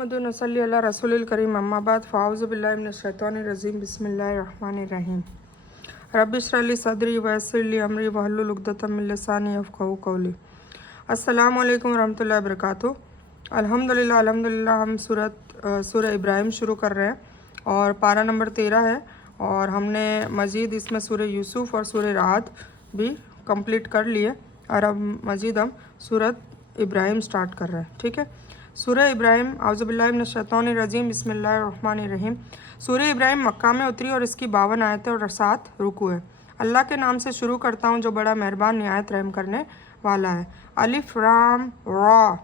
नसल्ली अला रसूलिल करीम अम्माबाद फ़ाउज़ु बिल्लाहि मिनश्शैतानिर्रजीम बिस्मिल्लाहिर्रहमानिर्रहीम रब्बि इश्रह ली सदरी वयस्सिर ली अमरी वहलुल उक़दतम मिन लिसानी यफ़क़हू क़ौली। अस्सलामु अलैकुम रहमतुल्लाहि वबरकातुहू। अल्हम्दुलिल्लाह हम सूरह इब्राहिम शुरू कर रहे हैं और पारा नंबर 13 है और हमने मज़ीद इसमें सूरह यूसुफ़ और सूरह राद भी कंप्लीट कर लिए और अब मज़ीद हम सूरह इब्राहिम स्टार्ट कर रहे हैं। ठीक है, सूरह इब्राहिम औज़ुबिल्लाहि मिनश्शैतानिर्रजीम बिस्मिल्लाहिर्रहमानिर्रहीम। सूरह इब्राहिम मक्का में उतरी और इसकी 52 आयतें और 7 रुकू है। अल्लाह के नाम से शुरू करता हूँ जो बड़ा मेहरबान निहायत रहम करने वाला है। अलिफ राम रा,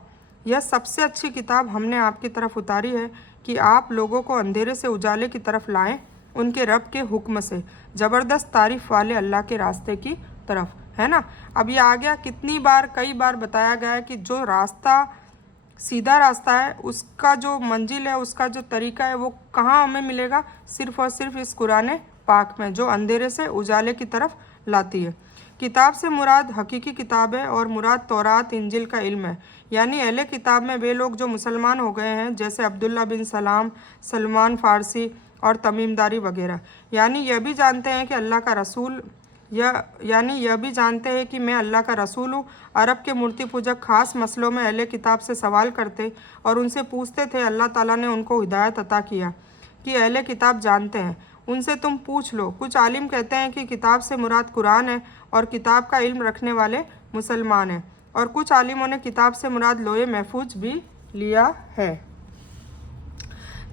यह सबसे अच्छी किताब हमने आपकी तरफ उतारी है कि आप लोगों को अंधेरे से उजाले की तरफ लाएं उनके रब के हुक्म से, ज़बरदस्त तारीफ़ वाले अल्लाह के रास्ते की तरफ, है ना। अब ये आ गया कितनी बार, कई बार बताया गया है कि जो रास्ता सीधा रास्ता है उसका जो मंजिल है, उसका जो तरीका है वो कहाँ हमें मिलेगा, सिर्फ़ और सिर्फ इस कुरान पाक में जो अंधेरे से उजाले की तरफ लाती है। किताब से मुराद हकीकी किताब है और मुराद तौरात इंजिल का इल्म है, यानी अहले किताब में वे लोग जो मुसलमान हो गए हैं जैसे अब्दुल्ला बिन सलाम, सलमान फ़ारसी और तमीमदारी वगैरह, यानी यह भी जानते हैं कि यह भी जानते हैं कि मैं अल्लाह का रसूल हूँ। अरब के मूर्ति पूजक खास मसलों में अहले किताब से सवाल करते और उनसे पूछते थे। अल्लाह ताला ने उनको हिदायत अता किया कि अहले किताब जानते हैं, उनसे तुम पूछ लो। कुछ आलिम कहते हैं कि किताब से मुराद कुरान है और किताब का इल्म रखने वाले मुसलमान हैं, और कुछ आलिमों ने किताब से मुराद लोहे महफूज भी लिया है।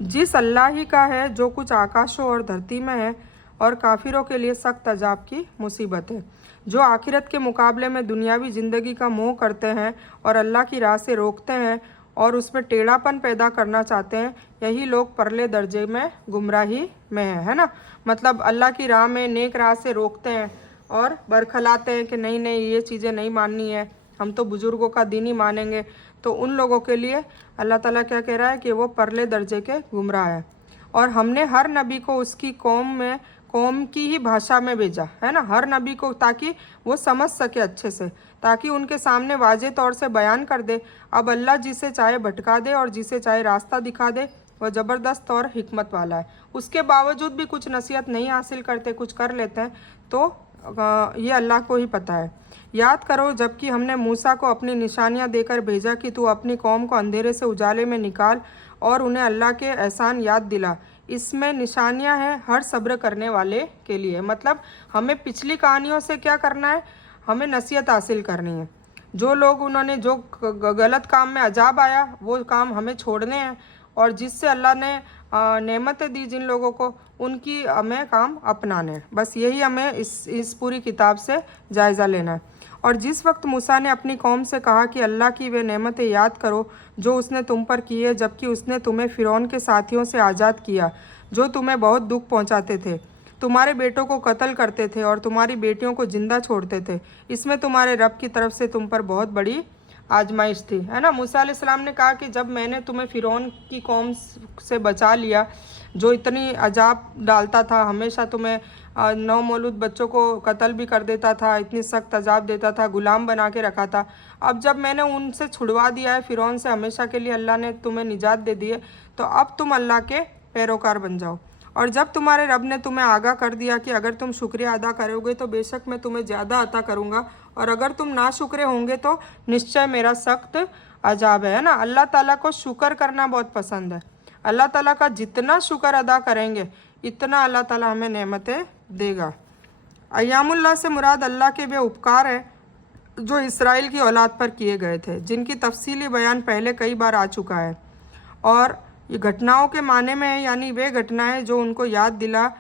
जिस अल्लाह ही का है जो कुछ आकाशों और धरती में है, और काफिरों के लिए सख्त अजाब की मुसीबत है। जो आखिरत के मुकाबले में दुनियावी ज़िंदगी का मोह करते हैं और अल्लाह की राह से रोकते हैं और उसमें टेढ़ापन पैदा करना चाहते हैं, यही लोग परले दर्जे में गुमराही में है ना। मतलब अल्लाह की राह में, नेक राह से रोकते हैं और बरखलाते हैं कि नहीं नहीं ये चीज़ें नहीं माननी है, हम तो बुज़ुर्गों का दीन ही मानेंगे। तो उन लोगों के लिए अल्लाह ताला क्या कह रहा है कि वो परले दर्जे के गुमराह है। और हमने हर नबी को उसकी कौम की ही भाषा में भेजा, है ना, हर नबी को, ताकि वो समझ सके अच्छे से, ताकि उनके सामने वाज़े तौर से बयान कर दे। अब अल्लाह जिसे चाहे भटका दे और जिसे चाहे रास्ता दिखा दे, वह ज़बरदस्त और हिकमत वाला है। उसके बावजूद भी कुछ नसीहत नहीं हासिल करते, कुछ कर लेते हैं, तो ये अल्लाह को ही पता है। याद करो जबकि हमने मूसा को अपनी निशानियाँ देकर भेजा कि तू अपनी कौम को अंधेरे से उजाले में निकाल और उन्हें अल्लाह के एहसान याद दिला। इसमें निशानियां हैं हर सब्र करने वाले के लिए। मतलब हमें पिछली कहानियों से क्या करना है, हमें नसीहत हासिल करनी है। जो लोग उन्होंने जो गलत काम में अजाब आया वो काम हमें छोड़ने हैं, और जिससे अल्लाह ने नेमतें दी जिन लोगों को, उनकी हमें काम अपनाने हैं। बस यही हमें इस पूरी किताब से जायज़ा लेना है। और जिस वक्त मूसा ने अपनी कौम से कहा कि अल्लाह की वे नेमतें याद करो जो उसने तुम पर की है, जबकि उसने तुम्हें फ़िरौन के साथियों से आज़ाद किया जो तुम्हें बहुत दुख पहुंचाते थे, तुम्हारे बेटों को कत्ल करते थे और तुम्हारी बेटियों को जिंदा छोड़ते थे, इसमें तुम्हारे रब की तरफ से तुम पर बहुत बड़ी आजमाइश थी, है ना। मूसा अलैहिस्सलाम ने कहा कि जब मैंने तुम्हें फ़िरौन की कौम से बचा लिया जो इतनी अजाब डालता था, हमेशा तुम्हें नौमौलूद बच्चों को कत्ल भी कर देता था, इतनी सख्त अजाब देता था, गुलाम बना के रखा था, अब जब मैंने उनसे छुड़वा दिया है फ़िरौन से हमेशा के लिए, अल्लाह ने तुम्हें निजात दे दी है, तो अब तुम अल्लाह के पैरोकार बन जाओ। और जब तुम्हारे रब ने तुम्हें आगाह कर दिया कि अगर तुम शुक्रिया अदा करोगे तो बेशक मैं तुम्हें ज़्यादा अता करूँगा, और अगर तुम नाशुक्रे होंगे तो निश्चय मेरा सख्त अजाब है ना। अल्लाह ताला को शुक्र करना बहुत पसंद है। अल्लाह ताला का जितना शुक्र अदा करेंगे इतना अल्लाह ताला हमें नेमतें देगा। अय्यामुल्लाह से मुराद अल्लाह के वे उपकार है जो इसराइल की औलाद पर किए गए थे, जिनकी तफसीली बयान पहले कई बार आ चुका है, और ये घटनाओं के माने में है, यानी वे घटनाएं जो उनको याद दिला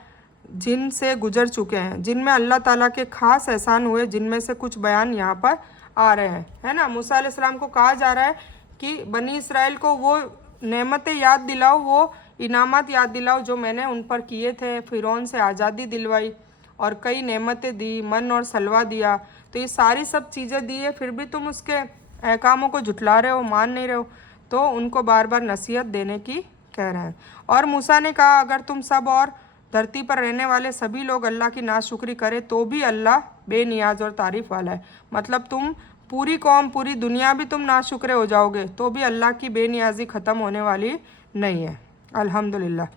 जिनसे गुजर चुके हैं, जिनमें अल्लाह ताला के ख़ास एहसान हुए, जिनमें से कुछ बयान यहाँ पर आ रहे हैं, है ना। मूसा अलैहिस्सलाम को कहा जा रहा है कि बनी इसराइल को वो नेमतें याद दिलाओ, वो इनामात याद दिलाओ जो मैंने उन पर किए थे। फ़िरौन से आज़ादी दिलवाई और कई नेमतें दी, मन और सलवा दिया, तो ये सारी सब चीज़ें दी है, फिर भी तुम उसके अहकामों को झुटला रहे हो, मान नहीं रहे हो, तो उनको बार बार नसीहत देने की कह रहे हैं। और मूसा ने कहा अगर तुम सब और धरती पर रहने वाले सभी लोग अल्लाह की नाशुक्री करें तो भी अल्लाह बेनियाज और तारीफ़ वाला है। मतलब तुम पूरी कौम, पूरी दुनिया भी तुम नाशुक्रे हो जाओगे तो भी अल्लाह की बेनियाजी ख़त्म होने वाली नहीं है। अल्हम्दुलिल्लाह।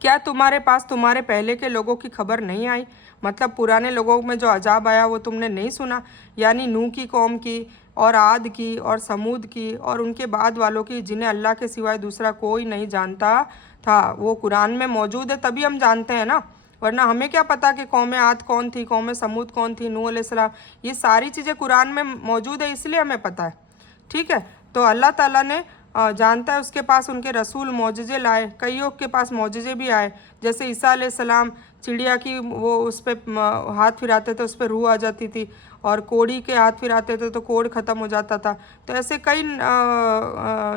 क्या तुम्हारे पास तुम्हारे पहले के लोगों की खबर नहीं आई? मतलब पुराने लोगों में जो अजाब आया वो तुमने नहीं सुना? यानी नूह की कौम की और आद की और समूद की और उनके बाद वालों की, जिन्हें अल्लाह के सिवाय दूसरा कोई नहीं जानता था। वो कुरान में मौजूद है तभी हम जानते हैं ना, वरना हमें क्या पता कि कौम आद कौन थी, कौम समूद कौन थी, नूह अलैहिस्सलाम। ये सारी चीज़ें कुरान में मौजूद है इसलिए हमें पता है। ठीक है, तो अल्लाह ताला ने जानता है उसके पास उनके रसूल मौजज़े लाए, कईयों के पास मौजज़े भी आए, जैसे ईसा अलैहिस्सलाम चिड़िया की वो उस पर हाथ फिराते थे, उस पर रूह आ जाती थी, और कोड़ी के हाथ फिराते थे तो कोड़ ख़त्म हो जाता था। तो ऐसे कई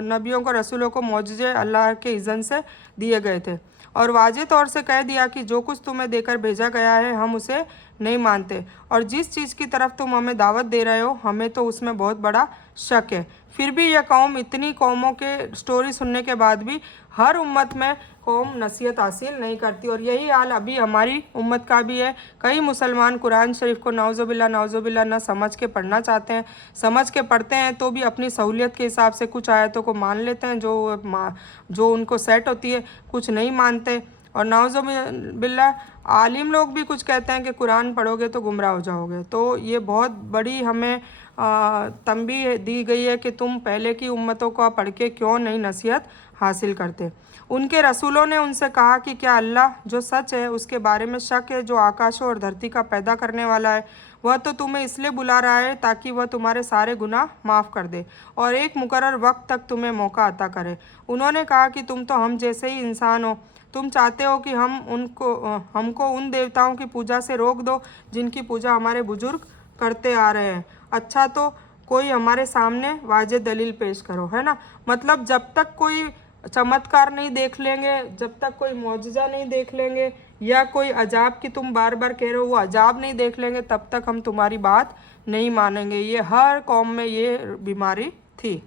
नबियों को, रसूलों को मौजज़े अल्लाह के इज़्ज़न से दिए गए थे, और वाज़े तौर से कह दिया कि जो कुछ तुम्हें देकर भेजा गया है हम उसे नहीं मानते, और जिस चीज़ की तरफ तुम हमें दावत दे रहे हो हमें तो उसमें बहुत बड़ा शक है। फिर भी यह कौम, इतनी कौमों के स्टोरी सुनने के बाद भी हर उम्मत में कौम नसीहत हासिल नहीं करती, और यही हाल अभी हमारी उम्मत का भी है। कई मुसलमान कुरान शरीफ को नाउज़ुबिल्लाह न समझ के पढ़ना चाहते हैं, समझ के पढ़ते हैं तो भी अपनी सहूलियत के हिसाब से कुछ आयतों को मान लेते हैं जो उनको सेट होती है, कुछ नहीं मानते। और नाउज़ुबिल्लाह आलिम लोग भी कुछ कहते हैं कि कुरान पढ़ोगे तो गुमराह हो जाओगे। तो ये बहुत बड़ी हमें तंबीह दी गई है कि तुम पहले की उम्मतों को पढ़ के क्यों नहीं नसीहत हासिल करते। उनके रसूलों ने उनसे कहा कि क्या अल्लाह जो सच है उसके बारे में शक है, जो आकाशों और धरती का पैदा करने वाला है? वह तो तुम्हें इसलिए बुला रहा है ताकि वह तुम्हारे सारे गुनाह माफ़ कर दे और एक मुकर्रर वक्त तक तुम्हें मौका अता करे। उन्होंने कहा कि तुम तो हम जैसे ही इंसान हो, तुम चाहते हो कि हमको उन देवताओं की पूजा से रोक दो जिनकी पूजा हमारे बुजुर्ग करते आ रहे हैं। अच्छा तो कोई हमारे सामने वाजे दलील पेश करो, है ना। मतलब जब तक कोई चमत्कार नहीं देख लेंगे, जब तक कोई मौजज़ा नहीं देख लेंगे, या कोई अजाब की तुम बार बार कह रहे हो वो अजाब नहीं देख लेंगे, तब तक हम तुम्हारी बात नहीं मानेंगे। ये हर कौम में ये बीमारी थी।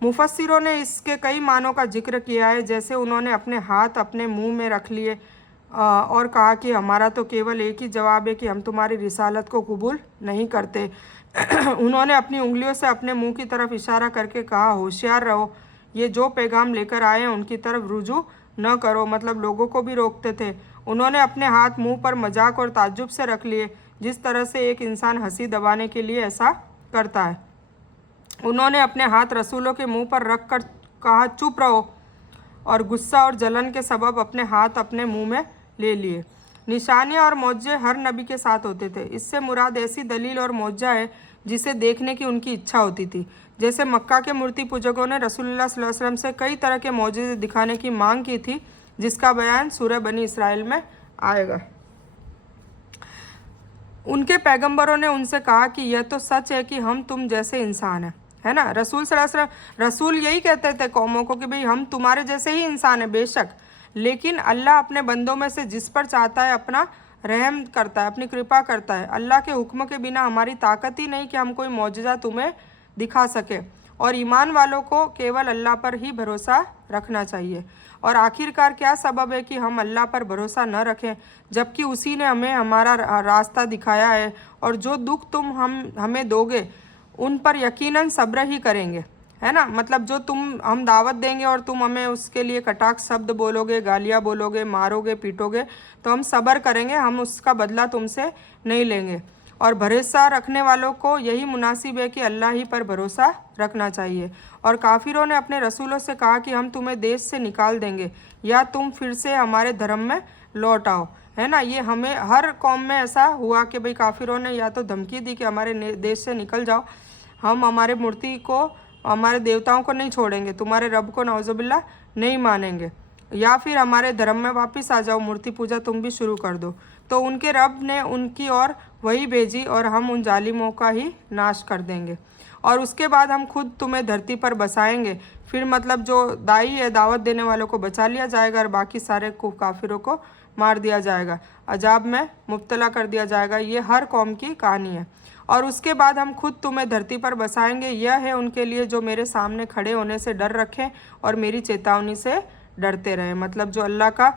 मुफस्सिरों ने इसके कई मानों का जिक्र किया है, जैसे उन्होंने अपने हाथ अपने मुंह में रख लिए और कहा कि हमारा तो केवल एक ही जवाब है कि हम तुम्हारी रिसालत को कबूल नहीं करते। उन्होंने अपनी उंगलियों से अपने मुंह की तरफ इशारा करके कहा, होशियार रहो, ये जो पैगाम लेकर आए हैं उनकी तरफ रुजू न करो। मतलब लोगों को भी रोकते थे। उन्होंने अपने हाथ मुंह पर मजाक और ताज्जुब से रख लिए, जिस तरह से एक इंसान हंसी दबाने के लिए ऐसा करता है। उन्होंने अपने हाथ रसूलों के मुंह पर रख कर कहा, चुप रहो, और गुस्सा और जलन के सबब अपने हाथ अपने मुंह में ले लिए। निशानियाँ और मौजे हर नबी के साथ होते थे। इससे मुराद ऐसी दलील और मौजा है जिसे देखने की उनकी इच्छा होती थी। जैसे मक्का के मूर्ति पूजकों ने रसूलुल्लाह सल्लल्लाहु अलैहि वसल्लम से कई तरह के मौजज़े दिखाने की मांग की थी, जिसका बयान सूरह बनी इसराइल में आएगा। उनके पैगंबरों ने उनसे कहा कि यह तो सच है कि हम तुम जैसे इंसान हैं, है ना। रसूल सल्लल्लाहु अलैहि वसल्लम, रसूल यही कहते थे कौमों को कि भाई हम तुम्हारे जैसे ही इंसान हैं बेशक, लेकिन अल्लाह अपने बंदों में से जिस पर चाहता है अपना रहम करता है, अपनी कृपा करता है। अल्लाह के हुक्म के बिना हमारी ताकत ही नहीं कि हम कोई मौजज़ा तुम्हें दिखा सके, और ईमान वालों को केवल अल्लाह पर ही भरोसा रखना चाहिए। और आखिरकार क्या सबब है कि हम अल्लाह पर भरोसा न रखें जबकि उसी ने हमें हमारा रास्ता दिखाया है, और जो दुख तुम हमें दोगे उन पर यकीनन सब्र ही करेंगे, है ना। मतलब जो हम दावत देंगे और तुम हमें उसके लिए कटाक्ष शब्द बोलोगे, गालियाँ बोलोगे, मारोगे, पीटोगे, तो हम सब्र करेंगे, हम उसका बदला तुमसे नहीं लेंगे। और भरोसा रखने वालों को यही मुनासिब है कि अल्लाह ही पर भरोसा रखना चाहिए। और काफिरों ने अपने रसूलों से कहा कि हम तुम्हें देश से निकाल देंगे या तुम फिर से हमारे धर्म में लौट आओ, है ना। ये हमें हर कौम में ऐसा हुआ कि भाई काफिरों ने या तो धमकी दी कि हमारे देश से निकल जाओ, हम हमारे मूर्ति को, हमारे देवताओं को नहीं छोड़ेंगे, तुम्हारे रब को नाउज़ुबिल्लाह नहीं मानेंगे, या फिर हमारे धर्म में वापस आ जाओ, मूर्ति पूजा तुम भी शुरू कर दो। तो उनके रब ने उनकी ओर वही भेजी और हम उन जालिमों का ही नाश कर देंगे, और उसके बाद हम खुद तुम्हें धरती पर बसाएंगे। फिर मतलब जो दाई है, दावत देने वालों को बचा लिया जाएगा और बाकी सारे काफिरों को मार दिया जाएगा, अजाब में मुब्तला कर दिया जाएगा। ये हर कौम की कहानी है। और उसके बाद हम खुद तुम्हें धरती पर बसाएंगे। यह है उनके लिए जो मेरे सामने खड़े होने से डर रखें और मेरी चेतावनी से डरते रहें। मतलब जो अल्लाह का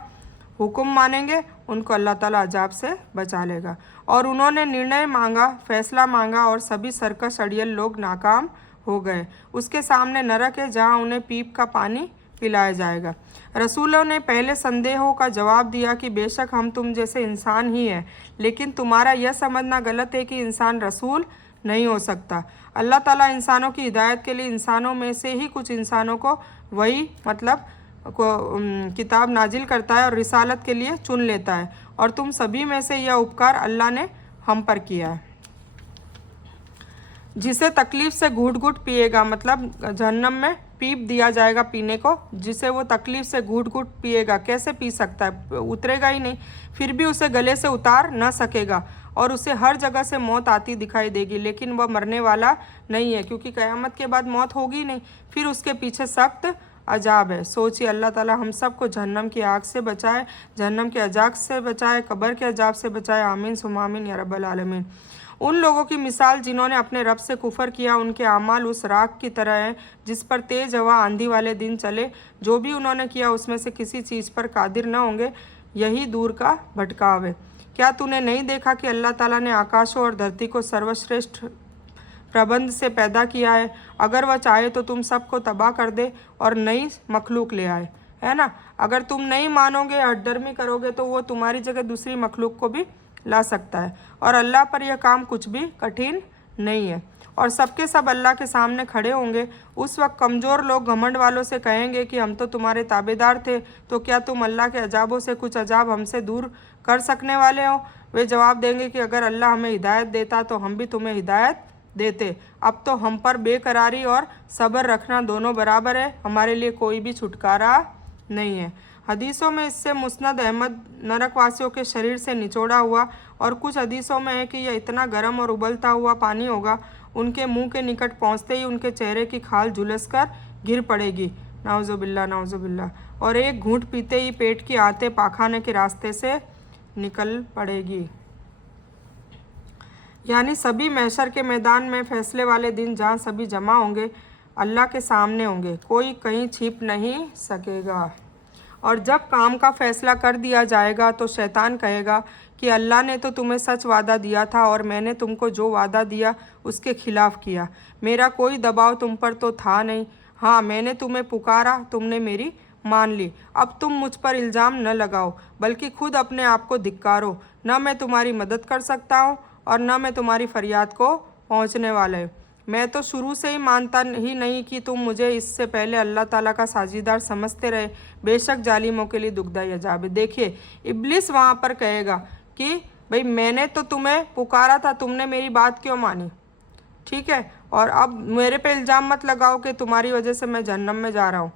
हुक्म मानेंगे उनको अल्लाह ताला अजाब से बचा लेगा। और उन्होंने निर्णय मांगा, फैसला मांगा और सभी सरकश अड़ियल लोग नाकाम हो गए। उसके सामने नरक है जहाँ उन्हें पीप का पानी पिलाया जाएगा। रसूलों ने पहले संदेहों का जवाब दिया कि बेशक हम तुम जैसे इंसान ही हैं, लेकिन तुम्हारा यह समझना गलत है कि इंसान रसूल नहीं हो सकता। अल्लाह ताला इंसानों की हिदायत के लिए इंसानों में से ही कुछ इंसानों को वही मतलब किताब नाजिल करता है और रिसालत के लिए चुन लेता है, और तुम सभी में से यह उपकार अल्लाह ने हम पर किया है। जिसे तकलीफ से घूट घूट पिएगा, मतलब जहन्नम में पीप दिया जाएगा पीने को, जिसे वो तकलीफ से घूट घूट पिएगा। कैसे पी सकता है, उतरेगा ही नहीं, फिर भी उसे गले से उतार न सकेगा और उसे हर जगह से मौत आती दिखाई देगी, लेकिन वह मरने वाला नहीं है, क्योंकि क़यामत के बाद मौत होगी नहीं। फिर उसके पीछे सख्त अजाब है। सोचिए, अल्लाह ताला हम सब को जहन्नम की आग से बचाए, जहन्नम के अजाब से बचाए, कब्र के अजाब से बचाए। आमीन सुम्मा आमीन या रब्बल आलमीन। उन लोगों की मिसाल जिन्होंने अपने रब से कुफर किया, उनके अमाल उस राख की तरह हैं जिस पर तेज हवा आंधी वाले दिन चले। जो भी उन्होंने किया उसमें से किसी चीज़ पर कादिर न होंगे। यही दूर का भटकाव है। क्या तूने नहीं देखा कि अल्लाह ताला ने आकाशों और धरती को सर्वश्रेष्ठ प्रबंध से पैदा किया है? अगर वह चाहे तो तुम सबको तबाह कर दे और नई मखलूक ले आए, है ना। अगर तुम नहीं मानोगे, हठधर्मी करोगे, तो वो तुम्हारी जगह दूसरी मखलूक को भी ला सकता है, और अल्लाह पर यह काम कुछ भी कठिन नहीं है। और सबके सब अल्लाह के सामने खड़े होंगे। उस वक्त कमज़ोर लोग घमंड वालों से कहेंगे कि हम तो तुम्हारे ताबेदार थे, तो क्या तुम अल्लाह के अजाबों से कुछ अजाब हमसे दूर कर सकने वाले हो? वे जवाब देंगे कि अगर अल्लाह हमें हिदायत देता तो हम भी तुम्हें हिदायत देते। अब तो हम पर बेकरारी और सब्र रखना दोनों बराबर है, हमारे लिए कोई भी छुटकारा नहीं है। हदीसों में इससे मुस्नद अहमद नरकवासियों के शरीर से निचोड़ा हुआ, और कुछ हदीसों में है कि यह इतना गर्म और उबलता हुआ पानी होगा, उनके मुंह के निकट पहुंचते ही उनके चेहरे की खाल झुलस कर गिर पड़ेगी। नाउजुबिल्ला नाउजुबिल्ला। और एक घूंट पीते ही पेट की आंतें पाखाने के रास्ते से निकल पड़ेगी। यानी सभी महशर के मैदान में फैसले वाले दिन जहाँ सभी जमा होंगे, अल्लाह के सामने होंगे, कोई कहीं छिप नहीं सकेगा। और जब काम का फैसला कर दिया जाएगा तो शैतान कहेगा कि अल्लाह ने तो तुम्हें सच वादा दिया था और मैंने तुमको जो वादा दिया उसके खिलाफ़ किया। मेरा कोई दबाव तुम पर तो था नहीं। हाँ, मैंने तुम्हें पुकारा, तुमने मेरी मान ली। अब तुम मुझ पर इल्ज़ाम न लगाओ, बल्कि खुद अपने आप को धिक्कारो। न मैं तुम्हारी मदद कर सकता हूँ और न मैं तुम्हारी फरियाद को पहुँचने वाला हूँ। मैं तो शुरू से ही मानता ही नहीं कि तुम मुझे इससे पहले अल्लाह ताला का साझीदार समझते रहे। बेशक जालिमों के लिए दुखदाई अजाब है। देखिए, इब्लिस वहाँ पर कहेगा कि भाई मैंने तो तुम्हें पुकारा था, तुमने मेरी बात क्यों मानी, ठीक है, और अब मेरे पे इल्ज़ाम मत लगाओ कि तुम्हारी वजह से मैं जहन्नम में जा रहा हूँ।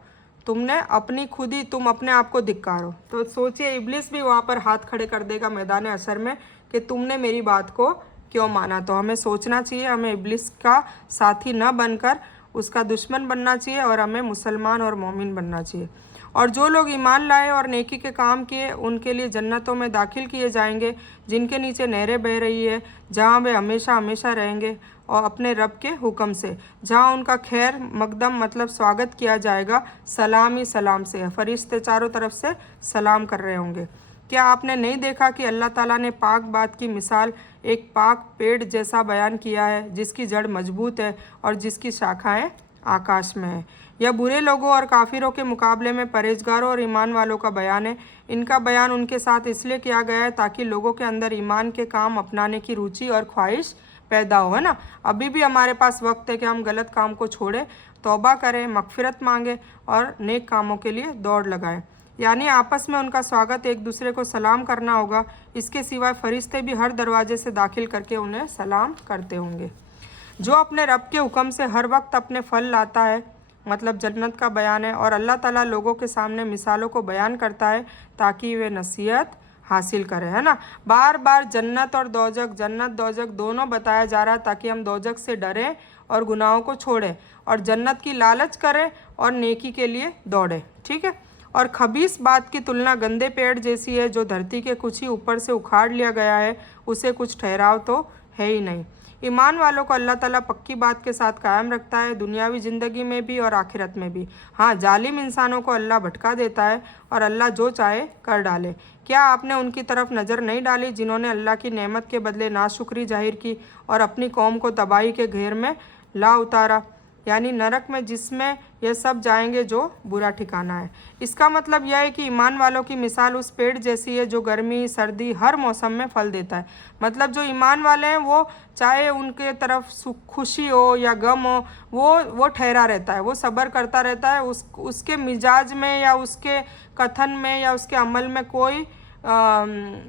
तुमने अपनी खुद ही तुम अपने आप को धिक्कारो। तो सोचिए, इब्लिस भी वहाँ पर हाथ खड़े कर देगा मैदान अशर में कि तुमने मेरी बात को क्यों माना। तो हमें सोचना चाहिए, हमें इब्लिस का साथी न बनकर उसका दुश्मन बनना चाहिए, और हमें मुसलमान और मोमिन बनना चाहिए। और जो लोग ईमान लाए और नेकी के काम किए, उनके लिए जन्नतों में दाखिल किए जाएंगे, जिनके नीचे नहरें बह रही है, जहाँ वे हमेशा हमेशा रहेंगे, और अपने रब के हुक्म से, जहाँ उनका खैर मकदम मतलब स्वागत किया जाएगा सलाम ही सलाम से। फरिश्ते चारों तरफ से सलाम कर रहे होंगे। क्या आपने नहीं देखा कि अल्लाह ताला ने पाक बात की मिसाल एक पाक पेड़ जैसा बयान किया है, जिसकी जड़ मजबूत है और जिसकी शाखाएं आकाश में है। यह बुरे लोगों और काफिरों के मुकाबले में परहेजगारों और ईमान वालों का बयान है। इनका बयान उनके साथ इसलिए किया गया है ताकि लोगों के अंदर ईमान के काम अपनाने की रुचि और ख्वाहिश पैदा हो, है ना। अभी भी हमारे पास वक्त है कि हम गलत काम को छोड़ें, तौबा करें, मगफिरत मांगें और नेक कामों के लिए दौड़ लगाएं। यानी आपस में उनका स्वागत, एक दूसरे को सलाम करना होगा। इसके सिवाय फरिश्ते भी हर दरवाजे से दाखिल करके उन्हें सलाम करते होंगे। जो अपने रब के हुक्म से हर वक्त अपने फल लाता है, मतलब जन्नत का बयान है, और अल्लाह ताला लोगों के सामने मिसालों को बयान करता है ताकि वे नसीहत हासिल करें, है ना। बार बार जन्नत और दोजक, जन्नत दोजक दोनों बताया जा रहा है ताकि हम दोजक से डरें और गुनाहों को छोड़ें, और जन्नत की लालच करें और नेकी के लिए दौड़ें, ठीक है। और खबीस बात की तुलना गंदे पेड़ जैसी है जो धरती के कुछ ही ऊपर से उखाड़ लिया गया है, उसे कुछ ठहराव तो है ही नहीं। ईमान वालों को अल्लाह ताला पक्की बात के साथ कायम रखता है, दुनियावी ज़िंदगी में भी और आखिरत में भी। हाँ, जालिम इंसानों को अल्लाह भटका देता है और अल्लाह जो चाहे कर डाले। क्या आपने उनकी तरफ नज़र नहीं डाली जिन्होंने अल्लाह की नेमत के बदले नाशुक्री जाहिर की और अपनी कौम को तबाही के घेर में ला उतारा, यानी नरक में, जिसमें यह सब जाएंगे जो बुरा ठिकाना है। इसका मतलब यह है कि ईमान वालों की मिसाल उस पेड़ जैसी है जो गर्मी सर्दी हर मौसम में फल देता है। मतलब जो ईमान वाले हैं वो चाहे उनके तरफ खुशी हो या गम हो, वो ठहरा रहता है, वो सब्र करता रहता है, उसके मिजाज में या उसके कथन में या उसके अमल में कोई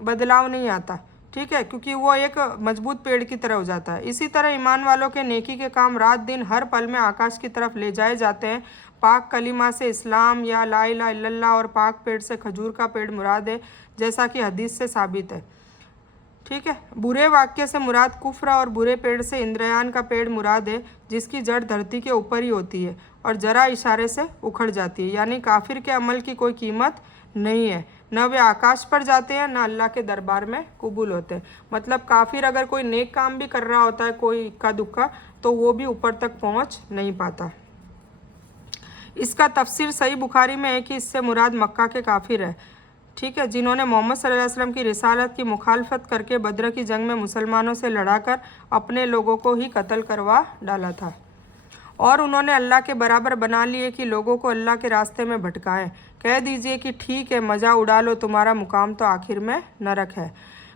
बदलाव नहीं आता, ठीक है, क्योंकि वो एक मजबूत पेड़ की तरह हो जाता है। इसी तरह ईमान वालों के नेकी के काम रात दिन हर पल में आकाश की तरफ ले जाए जाते हैं। पाक कलीमा से इस्लाम या ला इलाहा इल्लल्लाह और पाक पेड़ से खजूर का पेड़ मुराद है, जैसा कि हदीस से साबित है, ठीक है। बुरे वाक्य से मुराद कुफ्र और बुरे पेड़ से इंद्रयान का पेड़ मुराद है, जिसकी जड़ धरती के ऊपर ही होती है और जरा इशारे से उखड़ जाती है। यानी काफिर के अमल की कोई कीमत नहीं है, न वे आकाश पर जाते हैं न अल्लाह के दरबार में कबूल होते हैं। मतलब काफिर अगर कोई नेक काम भी कर रहा होता है, कोई इक्का दुक्का, तो वो भी ऊपर तक पहुंच नहीं पाता। इसका तफसीर सही बुखारी में है कि इससे मुराद मक्का के काफिर है, ठीक है, जिन्होंने मोहम्मद सल्लल्लाहु अलैहि वसल्लम की रिसालत की मुखालफत करके बद्र की जंग में मुसलमानों से लड़ाकर अपने लोगों को ही कत्ल करवा डाला था और उन्होंने अल्लाह के बराबर बना लिए कि लोगों को अल्लाह के रास्ते में भटकाएं। कह दीजिए कि ठीक है, मज़ा उड़ा लो, तुम्हारा मुकाम तो आखिर में नरक है।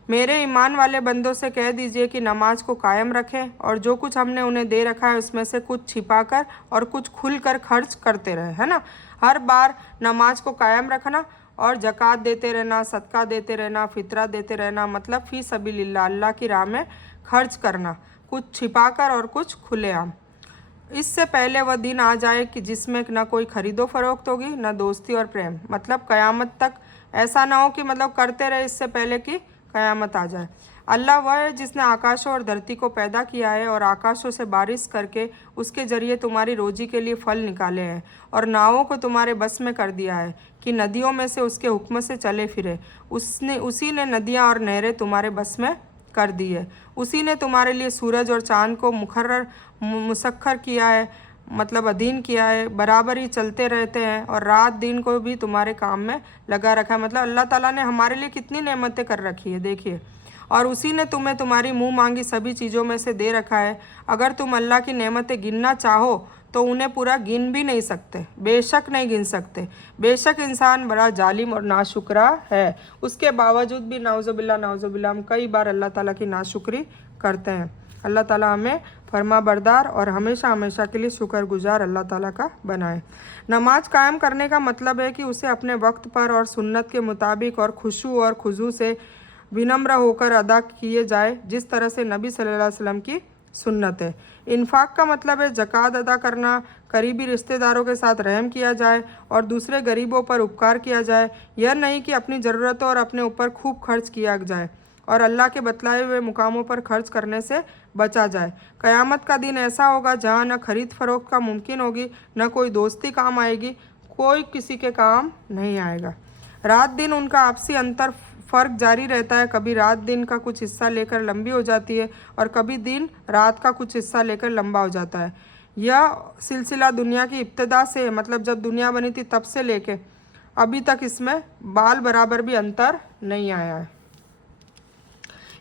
मेरे ईमान वाले बंदों से कह दीजिए कि नमाज को कायम रखें और जो कुछ हमने उन्हें दे रखा है उसमें से कुछ छिपाकर और कुछ खुलकर खर्च करते रहे, है ना। हर बार नमाज को कायम रखना और ज़कात देते रहना, सदका देते रहना, फितरा देते रहना, मतलब फ़ी सबीलिल्लाह, अल्लाह की राह में खर्च करना, कुछ छिपाकर और कुछ खुलेआम। इससे पहले वह दिन आ जाए कि जिसमें न कोई खरीदो फरोख्त होगी न दोस्ती और प्रेम, मतलब क़यामत तक ऐसा ना हो कि मतलब करते रहे इससे पहले कि क़यामत आ जाए। अल्लाह वह है जिसने आकाशों और धरती को पैदा किया है और आकाशों से बारिश करके उसके ज़रिए तुम्हारी रोजी के लिए फल निकाले हैं और नावों को तुम्हारे बस में कर दिया है कि नदियों में से उसके हुक्म से चले फिरे। उसी ने नदियाँ और नहरें तुम्हारे बस में कर दी है। उसी ने तुम्हारे लिए सूरज और चाँद को मुसख्खर किया है, मतलब अधीन किया है, बराबर ही चलते रहते हैं और रात दिन को भी तुम्हारे काम में लगा रखा है। मतलब अल्लाह ताला ने हमारे लिए कितनी नेमतें कर रखी है, देखिए। और उसी ने तुम्हें तुम्हारी मुँह मांगी सभी चीज़ों में से दे रखा है। अगर तुम अल्लाह की नेमतें गिनना चाहो तो उन्हें पूरा गिन भी नहीं सकते, बेशक नहीं गिन सकते। बेशक इंसान बड़ा जालिम और नाशुक्रा है, उसके बावजूद भी नाउज़ुबिल्लाह हम कई बार अल्लाह ताला की नाशुक्री करते हैं। अल्लाह ताला हमें फरमा बरदार और हमेशा हमेशा के लिए शुक्रगुजार अल्लाह ताला का बनाए। नमाज कायम करने का मतलब है कि उसे अपने वक्त पर और सुन्नत के मुताबिक और खुशू और खुजू से विनम्र होकर अदा किए जाए, जिस तरह से नबी सल्लल्लाहु अलैहि वसल्लम की सुन्नत है। इन्फाक का मतलब है ज़कात अदा करना, करीबी रिश्तेदारों के साथ रहम किया जाए और दूसरे गरीबों पर उपकार किया जाए। यह नहीं कि अपनी ज़रूरतों और अपने ऊपर खूब खर्च किया जाए और अल्लाह के बतलाए हुए मुकामों पर खर्च करने से बचा जाए। क़यामत का दिन ऐसा होगा जहाँ न खरीद फरोख्त का मुमकिन होगी, न कोई दोस्ती काम आएगी, कोई किसी के काम नहीं आएगा। रात दिन उनका आपसी अंतर फ़र्क जारी रहता है। कभी रात दिन का कुछ हिस्सा लेकर लंबी हो जाती है और कभी दिन रात का कुछ हिस्सा लेकर लंबा हो जाता है। यह सिलसिला दुनिया की इब्तिदा से, मतलब जब दुनिया बनी थी तब से लेके अभी तक इसमें बाल बराबर भी अंतर नहीं आया है।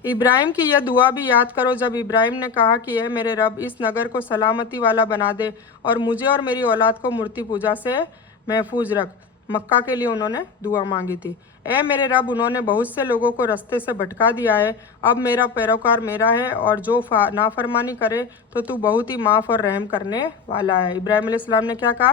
इब्राहिम की यह दुआ भी याद करो जब इब्राहिम ने कहा कि ए मेरे रब, इस नगर को सलामती वाला बना दे और मुझे और मेरी औलाद को मूर्ति पूजा से महफूज रख। मक्का के लिए उन्होंने दुआ मांगी थी। ए मेरे रब, उन्होंने बहुत से लोगों को रास्ते से भटका दिया है, अब मेरा पैरोकार मेरा है और जो नाफरमानी करे तो तू बहुत ही माफ़ और रहम करने वाला है। इब्राहिम अलैहिस्सलाम ने क्या कहा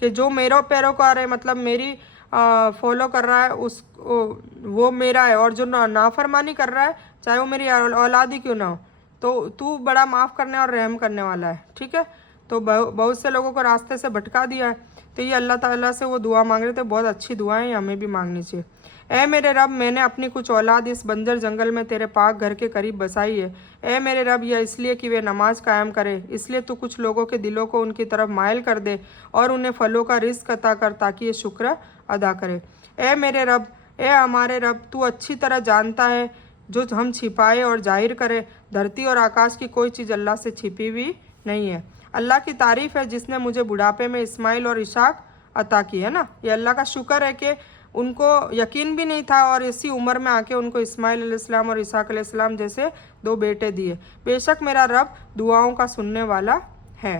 कि जो मेरा पैरोकार है, मतलब मेरी फॉलो कर रहा है, वो मेरा है, और जो नाफरमानी कर रहा है चाहे वो मेरी औलाद ही क्यों ना हो, तो तू बड़ा माफ़ करने और रहम करने वाला है, ठीक है। तो बहुत से लोगों को रास्ते से भटका दिया है, तो ये अल्लाह ताला से वो दुआ मांग रहे थे। बहुत अच्छी दुआएं हैं, हमें भी मांगनी चाहिए। ए मेरे रब, मैंने अपनी कुछ औलाद इस बंजर जंगल में तेरे पाक घर के करीब बसाई है। ए मेरे रब, यह इसलिए कि वे नमाज कायम करे, इसलिए तू कुछ लोगों के दिलों को उनकी तरफ मायल कर दे और उन्हें फलों का रिज़्क अता कर ताकि ये शुक्र अदा करे। ए मेरे रब, ए हमारे रब, तू अच्छी तरह जानता है जो हम छिपाए और जाहिर करें, धरती और आकाश की कोई चीज़ अल्लाह से छिपी हुई नहीं है। अल्लाह की तारीफ़ है जिसने मुझे बुढ़ापे में इस्माइल और इशाक अता की, है ना। ये अल्लाह का शुक्र है कि उनको यकीन भी नहीं था और इसी उम्र में आके उनको इस्माइल अलैहिस्सलाम और इसाक अलैहिस्सलाम जैसे 2 बेटे दिए। बेशक मेरा रब दुआओं का सुनने वाला है।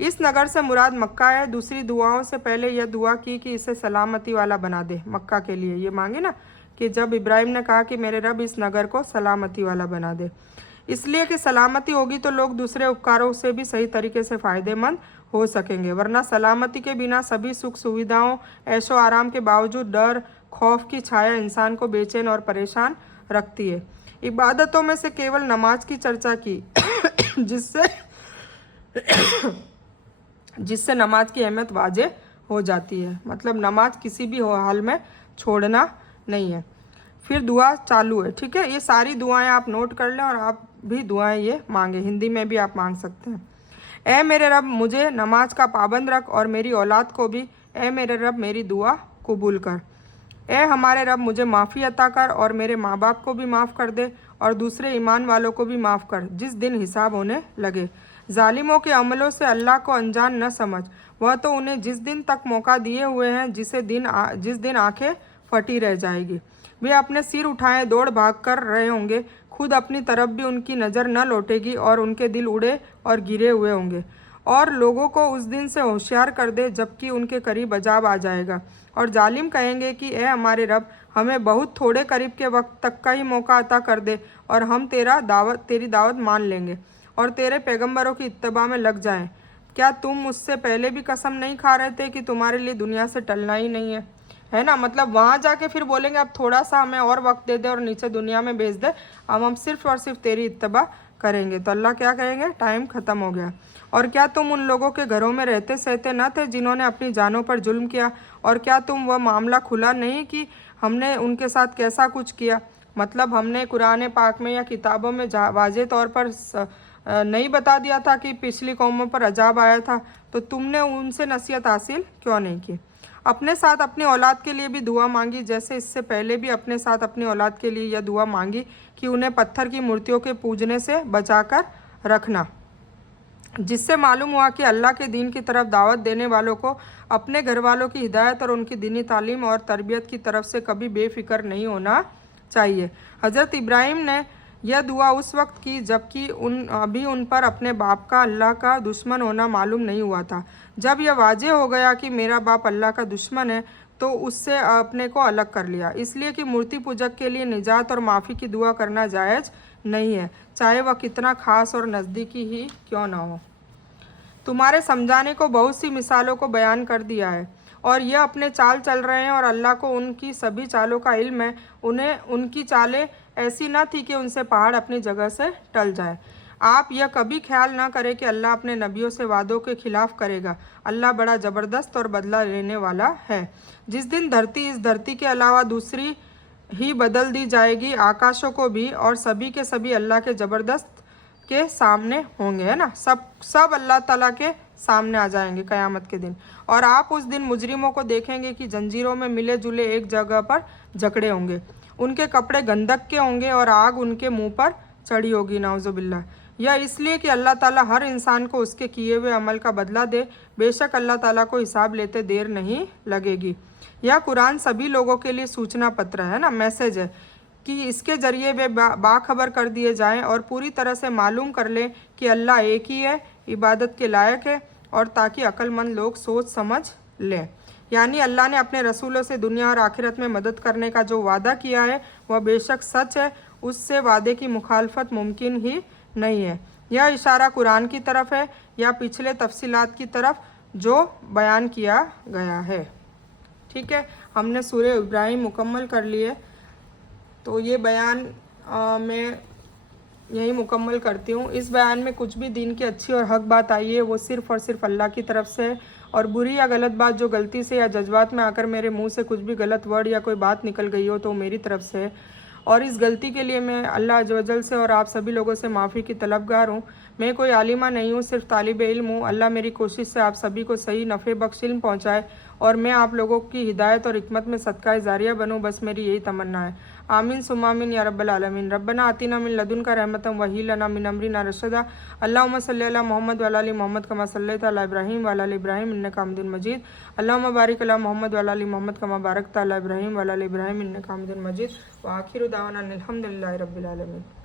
इस नगर से मुराद मक्का है। दूसरी दुआओं से पहले यह दुआ की कि इसे सलामती वाला बना दे। मक्का के लिए ये मांगे ना कि जब इब्राहिम ने कहा कि मेरे रब इस नगर को सलामती वाला बना दे, इसलिए कि सलामती होगी तो लोग दूसरे उपकारों से भी सही तरीके से फ़ायदेमंद हो सकेंगे, वरना सलामती के बिना सभी सुख सुविधाओं ऐशो आराम के बावजूद डर खौफ की छाया इंसान को बेचैन और परेशान रखती है। इबादतों में से केवल नमाज की चर्चा की जिससे नमाज की अहमियत वाजे हो जाती है। मतलब नमाज किसी भी हाल में छोड़ना नहीं है। फिर दुआ चालू है, ठीक है। ये सारी दुआएं आप नोट कर लें और आप भी दुआएं ये मांगे, हिंदी में भी आप मांग सकते हैं। ऐ मेरे रब मुझे नमाज का पाबंद रख और मेरी औलाद को भी। ऐ मेरे रब मेरी दुआ कबूल कर। ऐ हमारे रब मुझे माफ़ी अता कर और मेरे माँ बाप को भी माफ़ कर दे और दूसरे ईमान वालों को भी माफ़ कर जिस दिन हिसाब होने लगे। जालिमों के अमलों से अल्लाह को अनजान न समझ, वह तो उन्हें जिस दिन तक मौका दिए हुए हैं जिस दिन आंखें फटी रह जाएगी। वे अपने सिर उठाए दौड़ भाग कर रहे होंगे, खुद अपनी तरफ भी उनकी नज़र न लौटेगी और उनके दिल उड़े और गिरे हुए होंगे। और लोगों को उस दिन से होशियार कर दे जबकि उनके करीब अजाब आ जाएगा। और जालिम कहेंगे कि ए हमारे रब हमें बहुत थोड़े करीब के वक्त तक का ही मौका अता कर दे और हम तेरी दावत मान लेंगे और तेरे पैगंबरों की इत्तबा में लग जाएं। क्या तुम मुझसे पहले भी कसम नहीं खा रहे थे कि तुम्हारे लिए दुनिया से टलना ही नहीं है ना। मतलब वहाँ जाके फिर बोलेंगे अब थोड़ा सा हमें और वक्त दे दे और नीचे दुनिया में भेज दे, अब हम सिर्फ और सिर्फ तेरी इत्तबा करेंगे। तो अल्लाह क्या कहेंगे, टाइम ख़त्म हो गया। और क्या तुम उन लोगों के घरों में रहते सहते न थे जिन्होंने अपनी जानों पर जुल्म किया? और क्या तुम वह मामला खुला नहीं कि हमने उनके साथ कैसा कुछ किया? मतलब हमने कुरान पाक में या किताबों में वाज़े तौर पर नहीं बता दिया था कि पिछली कौमों पर अजाब आया था, तो तुमने उनसे नसीहत हासिल क्यों नहीं की? अपने साथ अपनी औलाद के लिए भी दुआ मांगी, जैसे इससे पहले भी अपने साथ अपनी औलाद के लिए यह दुआ मांगी कि उन्हें पत्थर की मूर्तियों के पूजने से बचाकर रखना, जिससे मालूम हुआ कि अल्लाह के दीन की तरफ दावत देने वालों को अपने घर वालों की हिदायत और उनकी दीनी तालीम और तरबियत की तरफ से कभी बेफिक्र नहीं होना चाहिए। हज़रत इब्राहिम ने यह दुआ उस वक्त की जबकि अभी उन पर अपने बाप का अल्लाह का दुश्मन होना मालूम नहीं हुआ था। जब यह वाजे हो गया कि मेरा बाप अल्लाह का दुश्मन है तो उससे अपने को अलग कर लिया, इसलिए कि मूर्ति पूजक के लिए निजात और माफ़ी की दुआ करना जायज़ नहीं है, चाहे वह कितना खास और नज़दीकी ही क्यों ना हो। तुम्हारे समझाने को बहुत सी मिसालों को बयान कर दिया है और यह अपने चाल चल रहे हैं और अल्लाह को उनकी सभी चालों का इल्म है। उन्हें उनकी चालें ऐसी न थी कि उनसे पहाड़ अपनी जगह से टल जाए। आप यह कभी ख्याल ना करें कि अल्लाह अपने नबियों से वादों के खिलाफ करेगा। अल्लाह बड़ा ज़बरदस्त और बदला लेने वाला है। जिस दिन धरती इस धरती के अलावा दूसरी ही बदल दी जाएगी, आकाशों को भी, और सभी के सभी अल्लाह के ज़बरदस्त के सामने होंगे, है ना। सब अल्लाह ताला के सामने आ जाएंगे क़यामत के दिन। और आप उस दिन मुजरिमों को देखेंगे कि जंजीरों में मिले जुले एक जगह पर जकड़े होंगे, उनके कपड़े गंधक के होंगे और आग उनके मुंह पर चढ़ी होगी, नाउज़ुबिल्लाह। यह इसलिए कि अल्लाह ताला हर इंसान को उसके किए हुए अमल का बदला दे। बेशक अल्लाह ताला को हिसाब लेते देर नहीं लगेगी। यह कुरान सभी लोगों के लिए सूचना पत्र है ना, मैसेज है कि इसके ज़रिए वे बाखबर कर दिए जाएं और पूरी तरह से मालूम कर लें कि अल्लाह एक ही है, इबादत के लायक है, और ताकि अक्लमंद लोग सोच समझ लें। यानी अल्लाह ने अपने रसूलों से दुनिया और आखिरत में मदद करने का जो वादा किया है वह बेशक सच है, उससे वादे की मुखालफत मुमकिन ही नहीं है। यह इशारा कुरान की तरफ है या पिछले तफसीलात की तरफ जो बयान किया गया है। ठीक है, हमने सूरह इब्राहिम मुकम्मल कर लिए, तो ये बयान मैं यही मुकम्मल करती हूँ। इस बयान में कुछ भी दीन की अच्छी और हक बात आई है वो सिर्फ़ और सिर्फ अल्लाह की तरफ से है, और बुरी या गलत बात जो गलती से या जज्बात में आकर मेरे मुंह से कुछ भी गलत वर्ड या कोई बात निकल गई हो तो मेरी तरफ से है, और इस गलती के लिए मैं अल्लाह अज़्ज़ व जल से और आप सभी लोगों से माफ़ी की तलबगार हूँ। मैं कोई आलिमा नहीं हूँ, सिर्फ तालिब इल्म हूँ। अल्लाह मेरी कोशिश से आप सभी को सही नफ़े बख्श इल्म पहुँचाए और मैं आप लोगों की हिदायत और हिकमत में सदका जारिया बनूँ, बस मेरी यही तमन्ना है। آمین ثم آمین یا رب العالمین۔ ربنا آتنا من لدنک رحمۃ وہی لنا من امرنا رشدا۔ اللہم صلی علی محمد وعلی آل محمد کما صلیت علی ابراہیم وعلی آل ابراہیم انک حمید مجید۔ اللہم بارک علی محمد وعلی آل محمد کما بارکت علی ابراہیم وعلی آل ابراہیم انک حمید مجید۔ وآخر دعوانا ان الحمد للہ رب العالمین۔